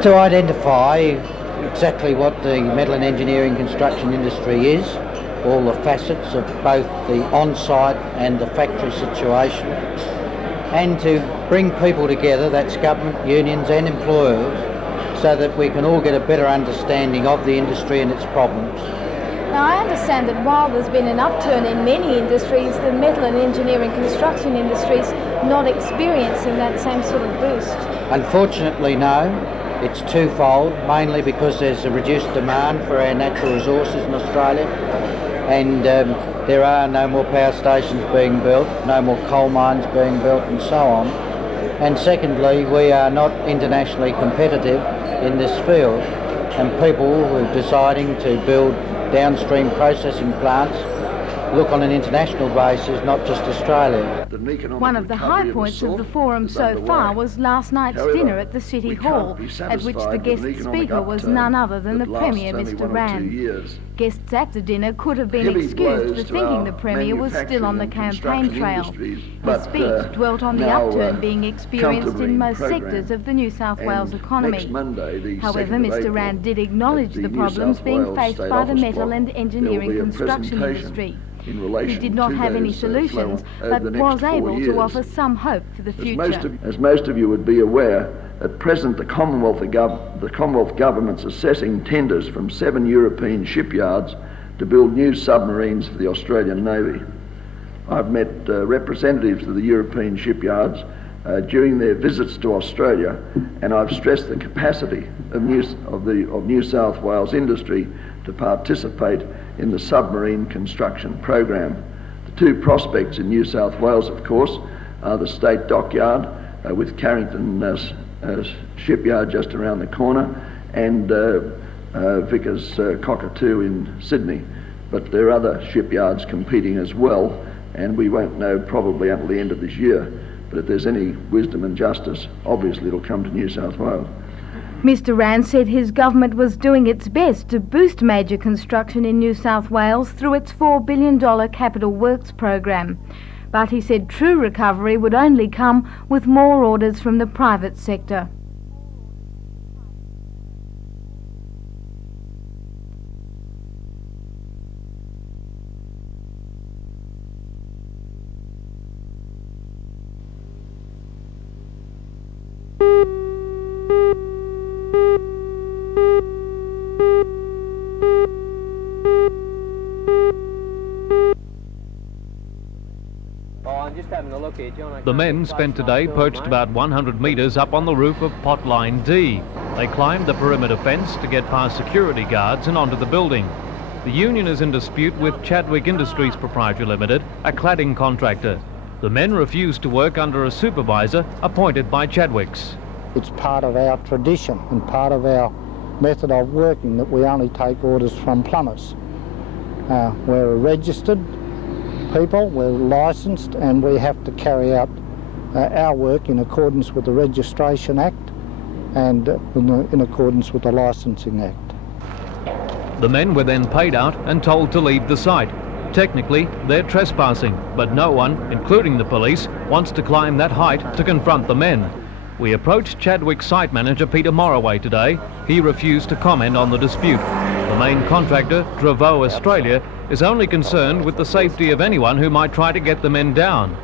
Just to identify exactly what the metal and engineering construction industry is, all the facets of both the on-site and the factory situation, and to bring people together, that's government, unions and employers, so that we can all get a better understanding of the industry and its problems. Now, I understand that while there's been an upturn in many industries, the metal and engineering construction industry is not experiencing that same sort of boost. Unfortunately, no. It's twofold, mainly because there's a reduced demand for our natural resources in Australia, and there are no more power stations being built, no more coal mines being built and so on. And secondly, we are not internationally competitive in this field, and people who are deciding to build downstream processing plants look on an international basis, not just Australia. One of the high points of the forum so far was last night's dinner at the City Hall, at which the guest speaker was none other than the Premier, Mr Rand. Guests at the dinner could have been excused for thinking the Premier was still on the campaign trail. The speech dwelt on the upturn being experienced in most sectors of the New South Wales economy. However, Mr Rand did acknowledge the problems being faced by the metal and engineering construction industry. He did not have any solutions, but was able to offer some hope for the future. As most of you would be aware, at present the Commonwealth Government's assessing tenders from 7 European shipyards to build new submarines for the Australian Navy. I've met representatives of the European shipyards during their visits to Australia, and I've stressed the capacity of New South Wales industry to participate in the submarine construction program. The two prospects in New South Wales, of course, are the State Dockyard with Carrington shipyard just around the corner, and Vickers Cockatoo in Sydney. But there are other shipyards competing as well, and we won't know probably until the end of this year. But if there's any wisdom and justice, obviously it'll come to New South Wales. Mr Rand said his government was doing its best to boost major construction in New South Wales through its $4 billion capital works program. But he said true recovery would only come with more orders from the private sector. The men spent today perched about 100 metres up on the roof of Pot Line D. They climbed the perimeter fence to get past security guards and onto the building. The union is in dispute with Chadwick Industries Proprietary Limited, a cladding contractor. The men refused to work under a supervisor appointed by Chadwick's. It's part of our tradition and part of our method of working that we only take orders from plumbers. We're a registered people, we're licensed, and we have to carry out our work in accordance with the Registration Act and in accordance with the Licensing Act. The men were then paid out and told to leave the site. Technically, they're trespassing, but no one, including the police, wants to climb that height to confront the men. We approached Chadwick site manager Peter Morroway today. He refused to comment on the dispute. The main contractor, Drevo Australia, is only concerned with the safety of anyone who might try to get the men down.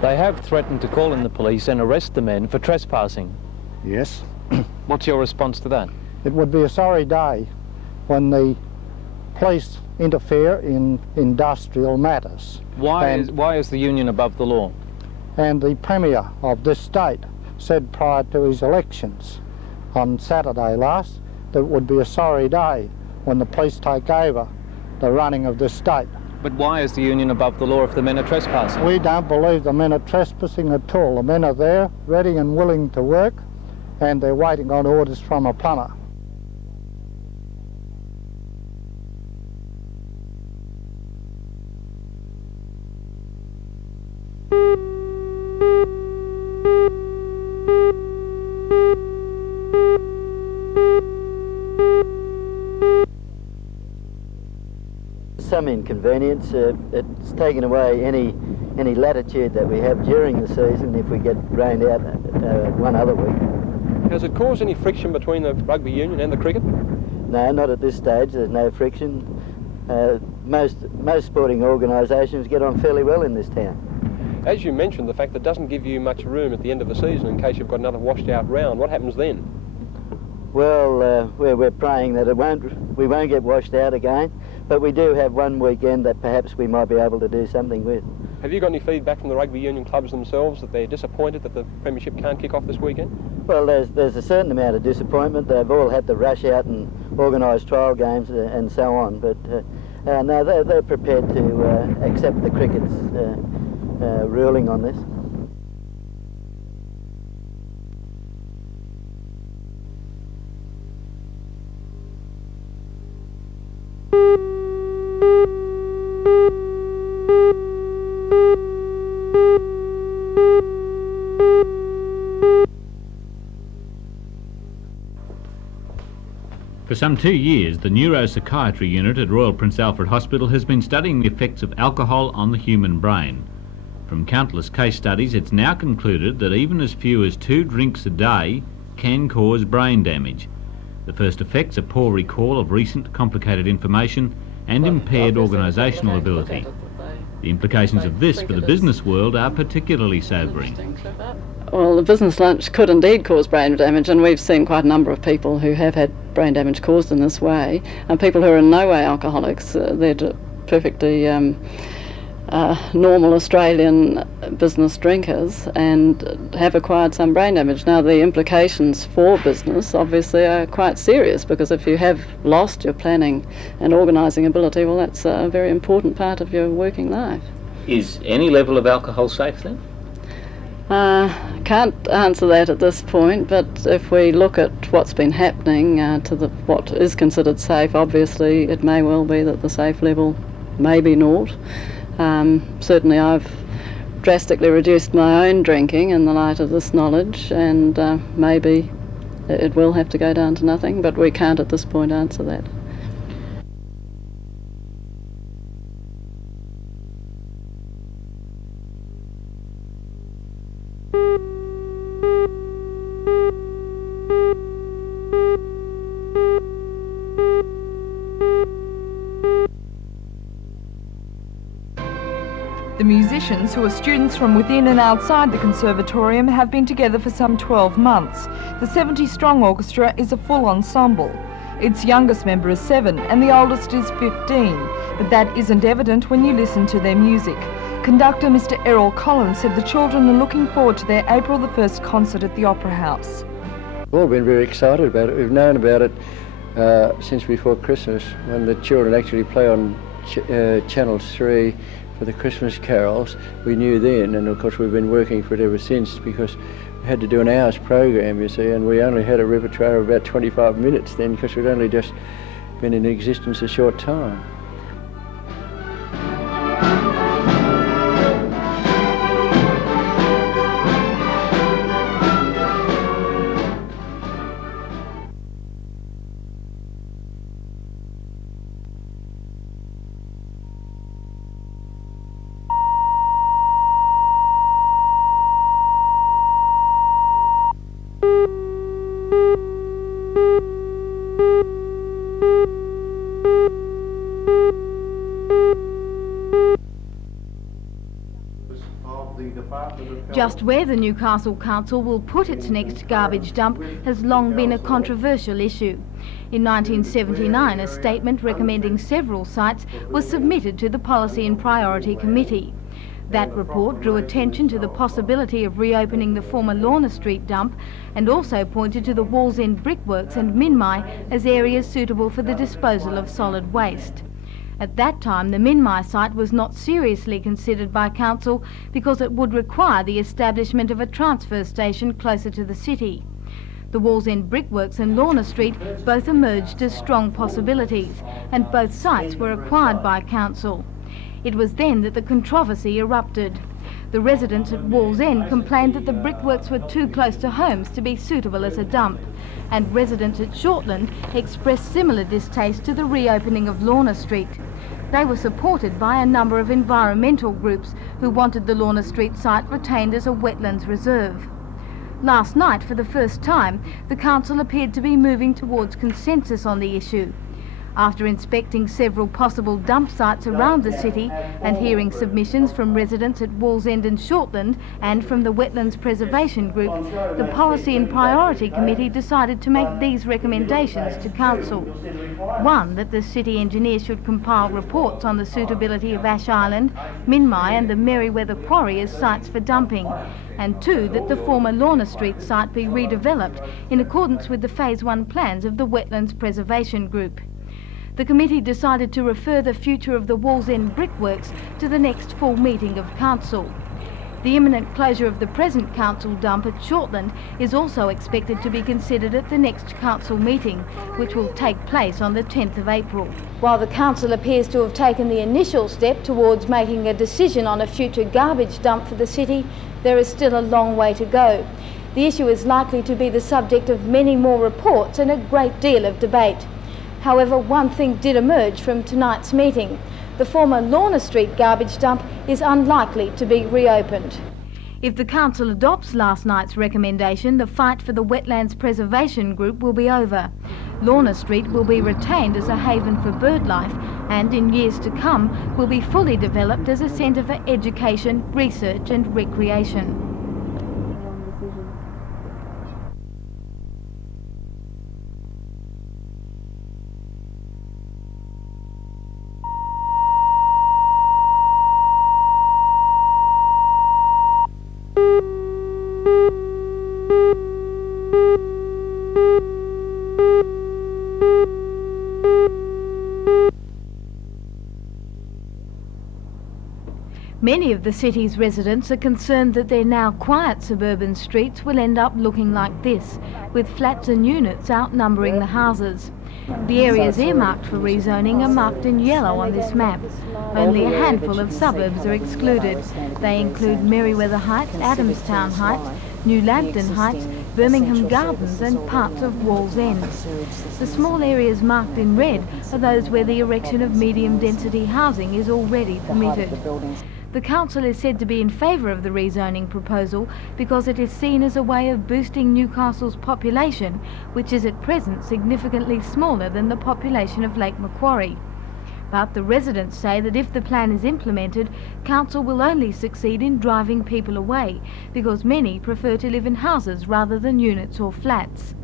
They have threatened to call in the police and arrest the men for trespassing. Yes. What's your response to that? It would be a sorry day when the police interfere in industrial matters. Why is the union above the law? And the Premier of this state said prior to his elections on Saturday last that it would be a sorry day when the police take over the running of this state. But why is the union above the law if the men are trespassing? We don't believe the men are trespassing at all. The men are there, ready and willing to work, and they're waiting on orders from a plumber. Some inconvenience. It's taken away any latitude that we have during the season if we get rained out one other week. Has it caused any friction between the rugby union and the cricket? No, not at this stage. There's no friction. Most sporting organisations get on fairly well in this town. As you mentioned, the fact that it doesn't give you much room at the end of the season in case you've got another washed out round. What happens then? Well, we're praying that we won't get washed out again, but we do have one weekend that perhaps we might be able to do something with. Have you got any feedback from the rugby union clubs themselves that they're disappointed that the premiership can't kick off this weekend? Well, there's a certain amount of disappointment. They've all had to rush out and organise trial games and so on, but no, they're prepared to accept the cricket's ruling on this. For some 2 years, the neuropsychiatry unit at Royal Prince Alfred Hospital has been studying the effects of alcohol on the human brain. From countless case studies, it's now concluded that even as few as 2 drinks a day can cause brain damage. The first effects are poor recall of recent complicated information and impaired organisational ability. The implications of this for the business world are particularly sobering. Well, the business lunch could indeed cause brain damage, and we've seen quite a number of people who have had brain damage caused in this way, and people who are in no way alcoholics. They're perfectly normal Australian business drinkers and have acquired some brain damage. Now, the implications for business obviously are quite serious, because if you have lost your planning and organising ability, well, that's a very important part of your working life. Is any level of alcohol safe then? Can't answer that at this point, but if we look at what's been happening to what is considered safe, obviously it may well be that the safe level may be naught. Certainly I've drastically reduced my own drinking in the light of this knowledge, and maybe it will have to go down to nothing, but we can't at this point answer that. The musicians, who are students from within and outside the conservatorium, have been together for some 12 months. The 70-strong orchestra is a full ensemble. Its youngest member is 7 and the oldest is 15, but that isn't evident when you listen to their music. Conductor Mr. Errol Collins said the children are looking forward to their April the 1st concert at the Opera House. We've all been very excited about it. We've known about it since before Christmas, when the children actually play on Channel 3 for the Christmas carols. We knew then, and of course we've been working for it ever since, because we had to do an hour's program, you see, and we only had a repertoire of about 25 minutes then, because we'd only just been in existence a short time. Just where the Newcastle Council will put its next garbage dump has long been a controversial issue. In 1979, a statement recommending several sites was submitted to the Policy and Priority Committee. That report drew attention to the possibility of reopening the former Lorna Street dump, and also pointed to the Wallsend Brickworks and Minmai as areas suitable for the disposal of solid waste. At that time, the Minmai site was not seriously considered by Council because it would require the establishment of a transfer station closer to the city. The Wallsend Brickworks and Lorna Street both emerged as strong possibilities, and both sites were acquired by Council. It was then that the controversy erupted. The residents at Wallsend complained that the brickworks were too close to homes to be suitable as a dump, and residents at Shortland expressed similar distaste to the reopening of Lorna Street. They were supported by a number of environmental groups who wanted the Lorna Street site retained as a wetlands reserve. Last night, for the first time, the council appeared to be moving towards consensus on the issue. After inspecting several possible dump sites around the city and hearing submissions from residents at Wallsend and Shortland and from the Wetlands Preservation Group, the Policy and Priority Committee decided to make these recommendations to Council. 1, that the city engineer should compile reports on the suitability of Ash Island, Minmai and the Merriweather Quarry as sites for dumping, and 2, that the former Lorna Street site be redeveloped in accordance with the Phase 1 plans of the Wetlands Preservation Group. The committee decided to refer the future of the Wallsend brickworks to the next full meeting of Council. The imminent closure of the present Council dump at Shortland is also expected to be considered at the next Council meeting, which will take place on the 10th of April. While the Council appears to have taken the initial step towards making a decision on a future garbage dump for the city, there is still a long way to go. The issue is likely to be the subject of many more reports and a great deal of debate. However, one thing did emerge from tonight's meeting. The former Lorna Street garbage dump is unlikely to be reopened. If the Council adopts last night's recommendation, the fight for the Wetlands Preservation Group will be over. Lorna Street will be retained as a haven for birdlife and in years to come will be fully developed as a centre for education, research and recreation. Many of the city's residents are concerned that their now quiet suburban streets will end up looking like this, with flats and units outnumbering the houses. The areas earmarked for rezoning are marked in yellow on this map. Only a handful of suburbs are excluded. They include Merriweather Heights, Adamstown Heights, New Lambton Heights, Birmingham Gardens and parts of Wallsend. The small areas marked in red are those where the erection of medium-density housing is already permitted. The Council is said to be in favour of the rezoning proposal because it is seen as a way of boosting Newcastle's population, which is at present significantly smaller than the population of Lake Macquarie. But the residents say that if the plan is implemented, Council will only succeed in driving people away, because many prefer to live in houses rather than units or flats.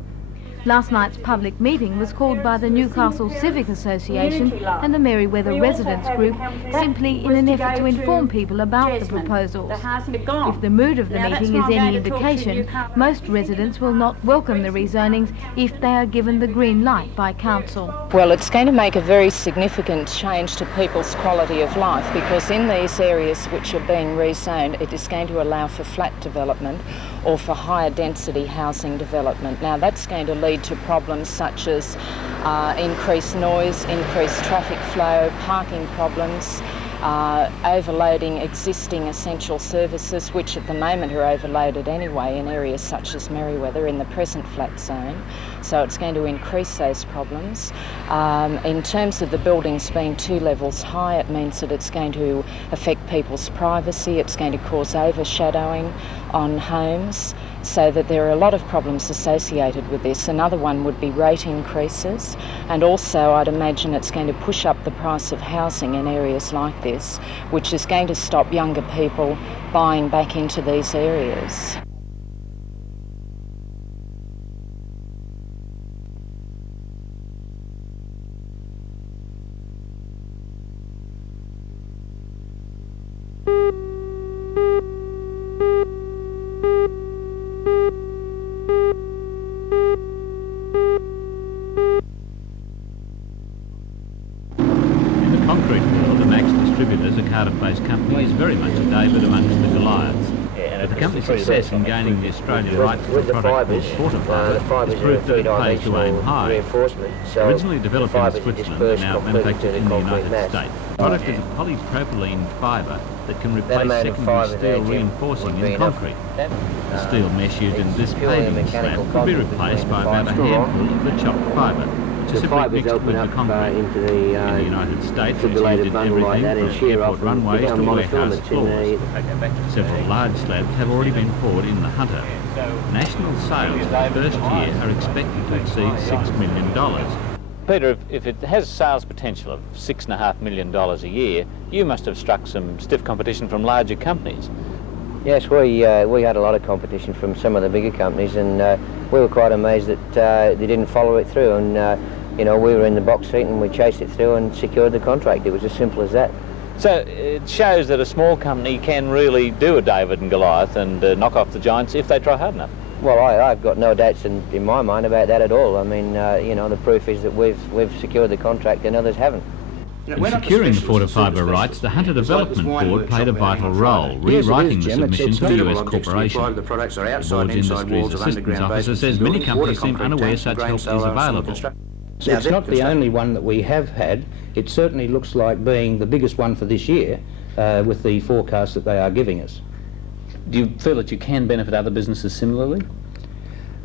Last night's public meeting was called by the Newcastle Civic Association and the Merriweather Residents Group simply in an effort to inform people about the proposals. If the mood of the meeting is any indication, most residents will not welcome the rezonings if they are given the green light by Council. Well, it's going to make a very significant change to people's quality of life, because in these areas which are being rezoned, it is going to allow for flat development or for higher density housing development. Now that's going to lead to problems such as increased noise, increased traffic flow, parking problems, overloading existing essential services, which at the moment are overloaded anyway in areas such as Merriweather in the present flat zone. So it's going to increase those problems. In terms of the buildings being 2 levels high, it means that it's going to affect people's privacy, it's going to cause overshadowing on homes, so that there are a lot of problems associated with this. Another one would be rate increases, and also I'd imagine it's going to push up the price of housing in areas like this, which is going to stop younger people buying back into these areas. A Cardiff-based company is very much a David amongst the Goliaths. But the company's success in gaining the Australian rights to a product called Fortifiber has proved that it pays to aim high. Originally developed in Switzerland and now manufactured in the United States, the product is a polypropylene fibre that can replace secondary steel reinforcing in concrete. The steel mesh used in this paving slab could be replaced by about a handful of the chopped fibre, which to simply mixed with the concrete. In the United States, it's used in everything from airport runways to warehouse floors. Several large slabs have already been poured in the Hunter. National sales for the first year are expected to exceed $6 million. Peter, if it has sales potential of $6.5 million a year, you must have struck some stiff competition from larger companies. Yes, we had a lot of competition from some of the bigger companies, and we were quite amazed that they didn't follow it through. And you know, we were in the box seat and we chased it through and secured the contract. It was as simple as that. So it shows that a small company can really do a David and Goliath and knock off the giants if they try hard enough. Well, I've got no doubts in my mind about that at all. I mean, you know, the proof is that we've secured the contract and others haven't. In securing the Forta Fibre rights, the Hunter Development Board played a vital role, rewriting the submission to the US corporation. The Board's Industries Assistance Officer says many companies seem unaware such help is available. It's not the only one that we have had. It certainly looks like being the biggest one for this year with the forecast that they are giving us. Do you feel that you can benefit other businesses similarly?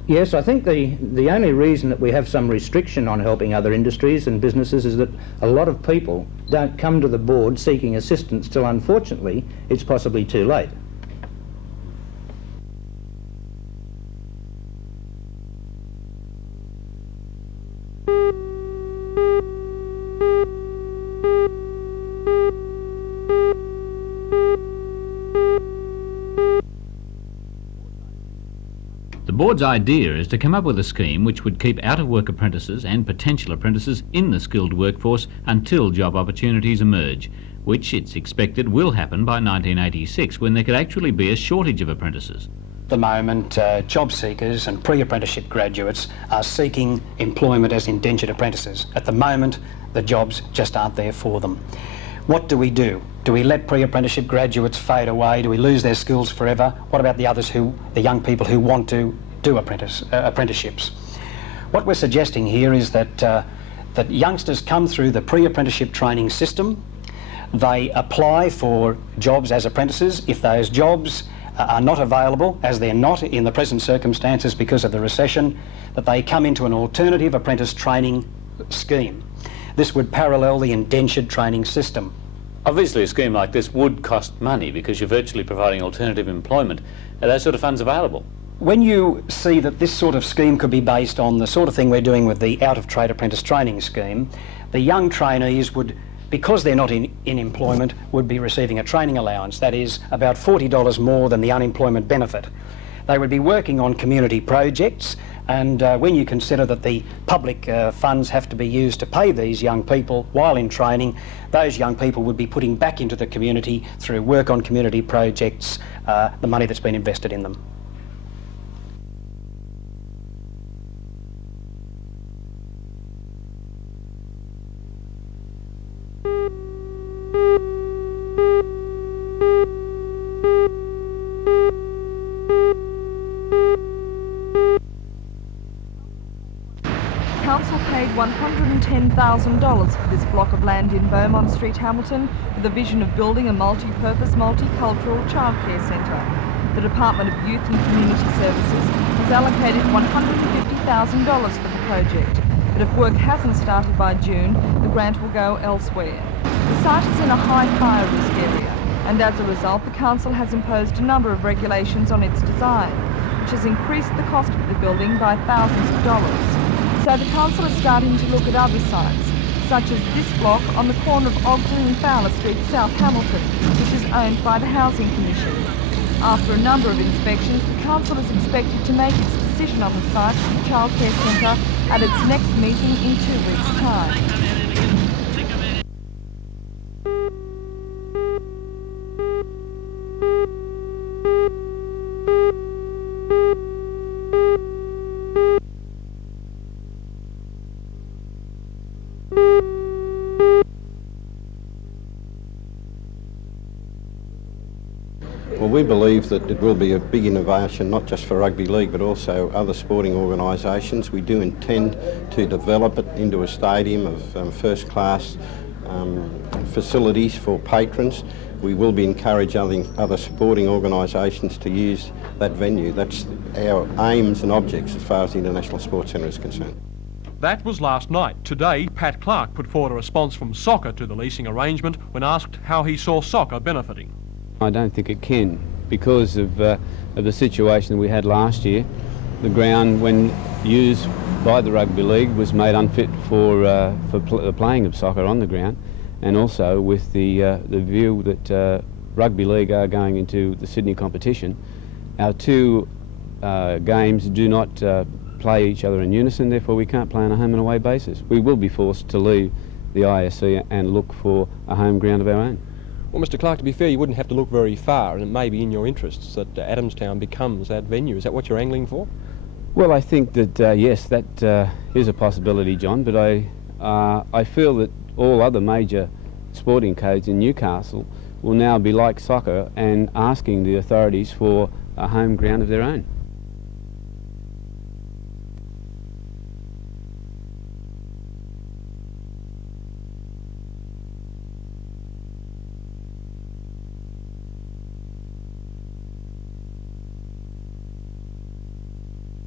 Yes, I think the only reason that we have some restriction on helping other industries and businesses is that a lot of people don't come to the board seeking assistance till, unfortunately, it's possibly too late. The board's idea is to come up with a scheme which would keep out-of-work apprentices and potential apprentices in the skilled workforce until job opportunities emerge, which it's expected will happen by 1986, when there could actually be a shortage of apprentices. At the moment, job seekers and pre-apprenticeship graduates are seeking employment as indentured apprentices. At the moment, the jobs just aren't there for them. What do we do? Do we let pre-apprenticeship graduates fade away? Do we lose their skills forever? What about the others, the young people who want to do apprenticeships? What we're suggesting here is that that youngsters come through the pre-apprenticeship training system. They apply for jobs as apprentices. If those jobs are not available, as they're not in the present circumstances because of the recession, that they come into an alternative apprentice training scheme. This would parallel the indentured training system. Obviously a scheme like this would cost money because you're virtually providing alternative employment. Are those sort of funds available? When you see that this sort of scheme could be based on the sort of thing we're doing with the out-of-trade apprentice training scheme, the young trainees would, because they're not in employment, would be receiving a training allowance, that is about $40 more than the unemployment benefit. They would be working on community projects, and when you consider that the public funds have to be used to pay these young people while in training, those young people would be putting back into the community through work on community projects the money that's been invested in them. Council paid $110,000 for this block of land in Beaumont Street, Hamilton, with the vision of building a multi-purpose, multicultural childcare centre. The Department of Youth and Community Services has allocated $150,000 for the project, but if work hasn't started by June, the grant will go elsewhere. The site is in a high fire risk area, and as a result, the Council has imposed a number of regulations on its design, which has increased the cost of the building by thousands of dollars. So the Council is starting to look at other sites, such as this block on the corner of Ogden and Fowler Street, South Hamilton, which is owned by the Housing Commission. After a number of inspections, the Council is expected to make its decision on the site for the childcare centre at its next meeting in 2 weeks' time. Well, we believe that it will be a big innovation, not just for rugby league, but also other sporting organisations. We do intend to develop it into a stadium of first-class facilities for patrons. We will be encouraging other sporting organisations to use that venue. That's our aims and objects as far as the International Sports Centre is concerned. That was last night. Today, Pat Clark put forward a response from soccer to the leasing arrangement when asked how he saw soccer benefiting. I don't think it can, because of the situation we had last year. The ground, when used by the Rugby League, was made unfit for the playing of soccer on the ground, and also with the view that Rugby League are going into the Sydney competition. Our two games do not play each other in unison, therefore we can't play on a home and away basis. We will be forced to leave the ISC and look for a home ground of our own. Well, Mr Clark, to be fair, you wouldn't have to look very far, and it may be in your interests that Adamstown becomes that venue. Is that what you're angling for? Well, I think that, yes, that is a possibility, John, but I feel that all other major sporting codes in Newcastle will now be like soccer and asking the authorities for a home ground of their own.